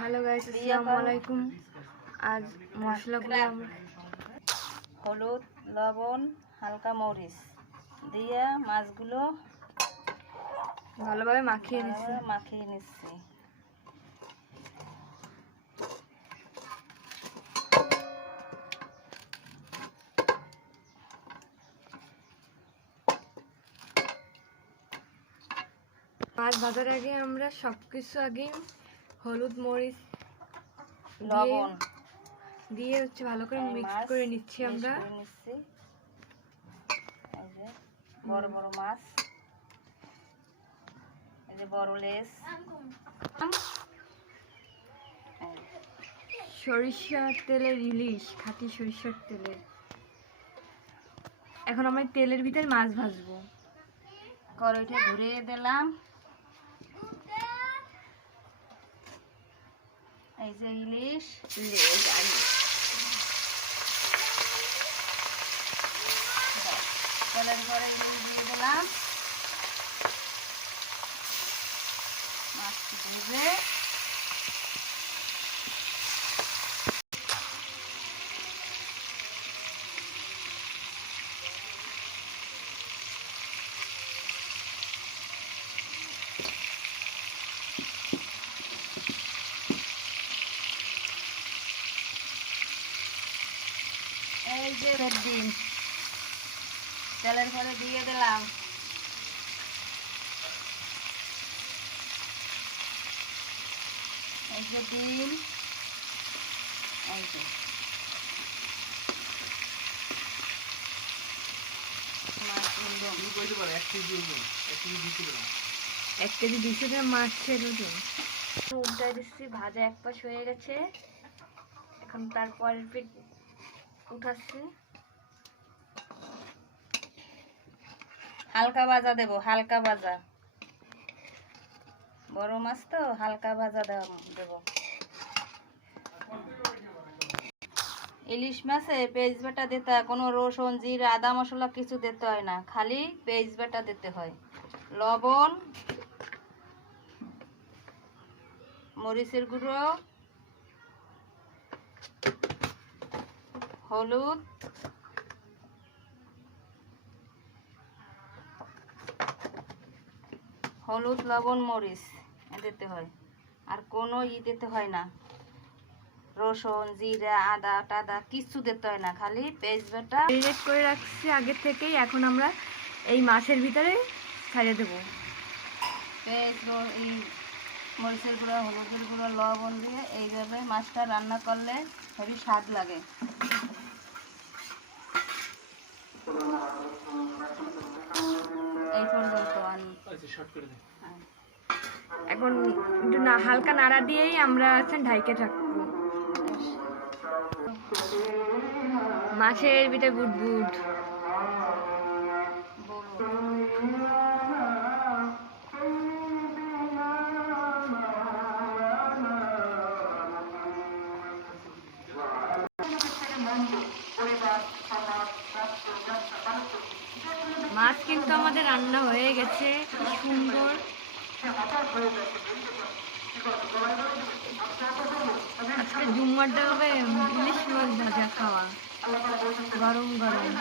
Hello guys, আসসালামু আলাইকুম। আজ মশলাগুলো হলুদ, লবণ, হালকা মরিচ দিয়ে মাছগুলো ভালোভাবে মাখিয়ে নিচ্ছি। মাছ ভাজার আগে আমরা সবকিছু আগে হলুদ, মরিচ, লবণ দিয়ে ভালো করে মিক্স করে নিচ্ছি আমরা। এই যে বড় বড় মাছ, এই যে বড় লেজ, সরিষার তেলের ইলিশ, খাঁটি সরিষার তেলের। এখন আমরা তেলের ভিতরে মাছ ভাজবো। কড়াইটা ঘুরিয়ে দিলাম। এই যে ইলিশ লেজ তেলের পরে ইলিশ দিয়ে দিলাম। মাছটি ভেজে এই যে ডিম তেলের পরে দিয়ে দিলাম। এই যে ডিম, এই যে এক কেজি 200 গ্রাম মাছের ওজন। উল্টাই দিচ্ছি, ভাজা এক পাশ হয়ে গেছে। এখন তারপরের পিঠ উঠাচ্ছি। হালকা ভাজা দেব, হালকা ভাজা, বড় মাছ তো হালকা ভাজা দেব। ইলিশ মাছে পেঁয়াজ বাটা দিতে হয়, কোনো রসুন, জিরা, আদা মশলা কিছু দিতে হয় না, খালি পেঁয়াজ বাটা দিতে হয়। লবণ, মরিচের গুঁড়ো, হলুদ, লবণ, মরিচ দিতে হয়। আর কোনো দিতে হয় না, রসুন, জিরা, আদা টাদা কিছু দিতে হয় না, খালি পেঁয়াজ বাটা ম্যারিনেট করে রাখছি আগে থেকেই। এখন আমরা এই মাছের ভিতরে ছাড়িয়ে দেবো। পেঁয়াজ, এই মরিচের গুঁড়ো, হলুদের গুঁড়ো, লবণ দিয়ে এইভাবে মাছটা রান্না করলে হেবি স্বাদ লাগে। এই পর্যন্ত এখন একটু হালকা নাড়া দিয়েই আমরা ঢাইকে রাখবো। মাছের ভিতরে বুট মাছ কিন্তু আমাদের রান্না হয়ে গেছে, সুন্দর। আজকে জুম্মারটা হবে ইলিশ মাছ ভাজা খাওয়া, গরম গরম।